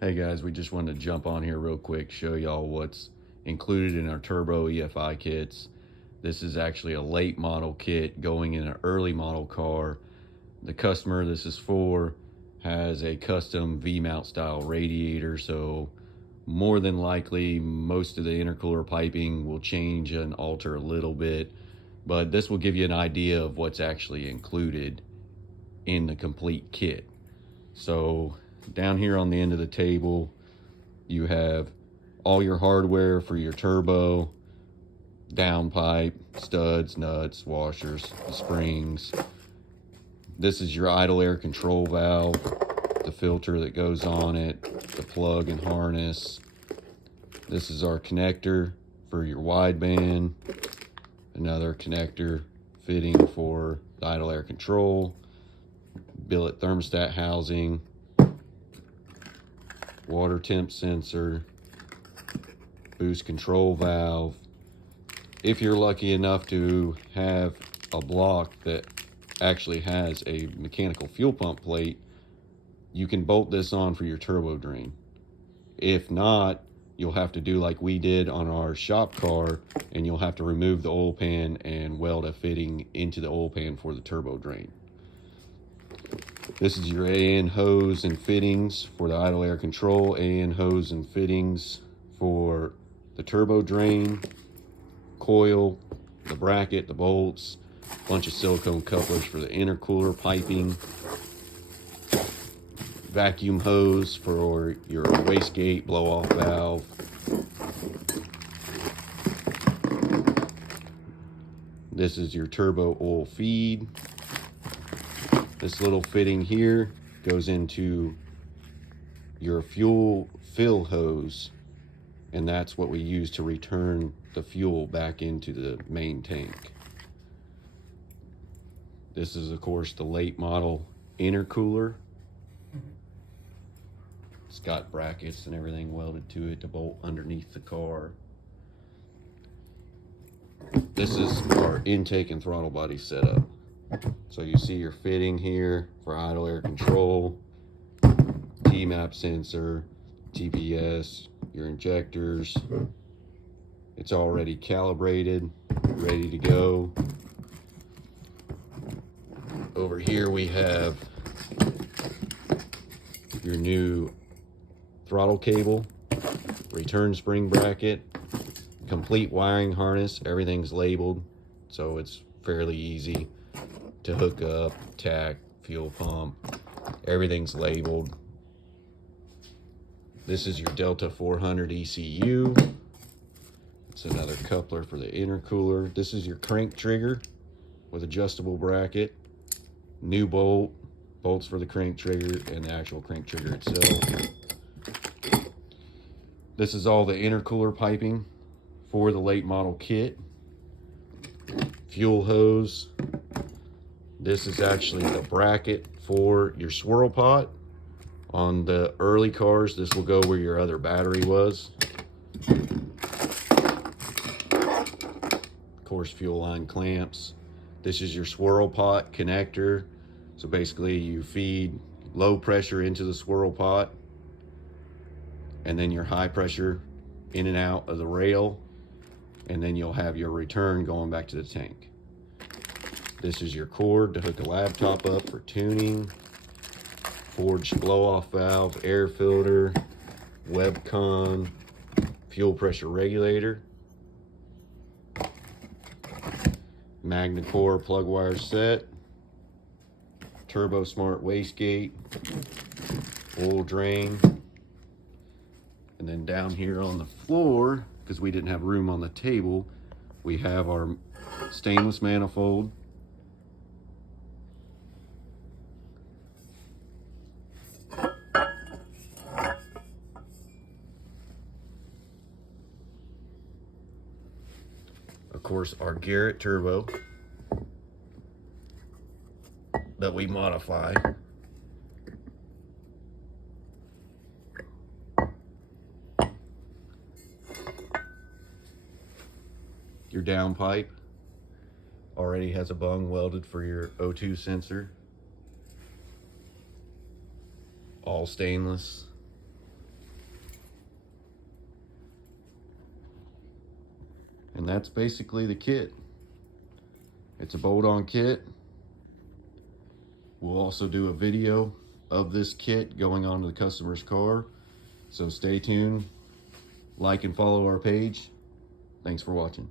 Hey guys, we just wanted to jump on here real quick, show y'all what's included in our turbo EFI kits. This is actually a late model kit going in an early model car. The customer this is for has a custom V-mount style radiator, so more than likely most of the intercooler piping will change and alter a little bit, but this will give you an idea of what's actually included in the complete kit. So down here on the end of the table, you have all your hardware for your turbo, downpipe, studs, nuts, washers, springs. This is your idle air control valve, the filter that goes on it, the plug and harness. This is our connector for your wideband, another connector fitting for the idle air control, billet thermostat housing, water temp sensor, boost control valve. If you're lucky enough to have a block that actually has a mechanical fuel pump plate, you can bolt this on for your turbo drain. If not, you'll have to do like we did on our shop car, and you'll have to remove the oil pan and weld a fitting into the oil pan for the turbo drain. This is your AN hose and fittings for the idle air control, AN hose and fittings for the turbo drain, coil, the bracket, the bolts, bunch of silicone couplers for the intercooler piping, vacuum hose for your wastegate blow-off valve, this is your turbo oil feed. This little fitting here goes into your fuel fill hose, and that's what we use to return the fuel back into the main tank. This is, of course, the late model intercooler. It's got brackets and everything welded to it to bolt underneath the car. This is our intake and throttle body setup. So you see your fitting here for idle air control, T-map sensor, TPS, your injectors. It's already calibrated, ready to go. Over here we have your new throttle cable, return spring bracket, complete wiring harness. Everything's labeled, so it's fairly easy to hook up, tack, fuel pump. Everything's labeled. This is your Delta 400 ECU. It's another coupler for the intercooler. This is your crank trigger with adjustable bracket, new bolts for the crank trigger and the actual crank trigger itself. This is all the intercooler piping for the late model kit. Fuel hose. This is actually the bracket for your swirl pot. On the early cars, this will go where your other battery was. Of course, fuel line clamps. This is your swirl pot connector. So basically you feed low pressure into the swirl pot, and then your high pressure in and out of the rail, and then you'll have your return going back to the tank. This is your cord to hook a laptop up for tuning, forged blow-off valve, air filter, Webcon, fuel pressure regulator, MagnaCore plug wire set, Turbo Smart wastegate, oil drain, and then down here on the floor, because we didn't have room on the table, we have our stainless manifold, of course our Garrett turbo that we modify, your downpipe already has a bung welded for your O2 sensor, all stainless. And that's basically the kit. It's a bolt-on kit. We'll also do a video of this kit going onto the customer's car. So stay tuned, like and follow our page. Thanks for watching.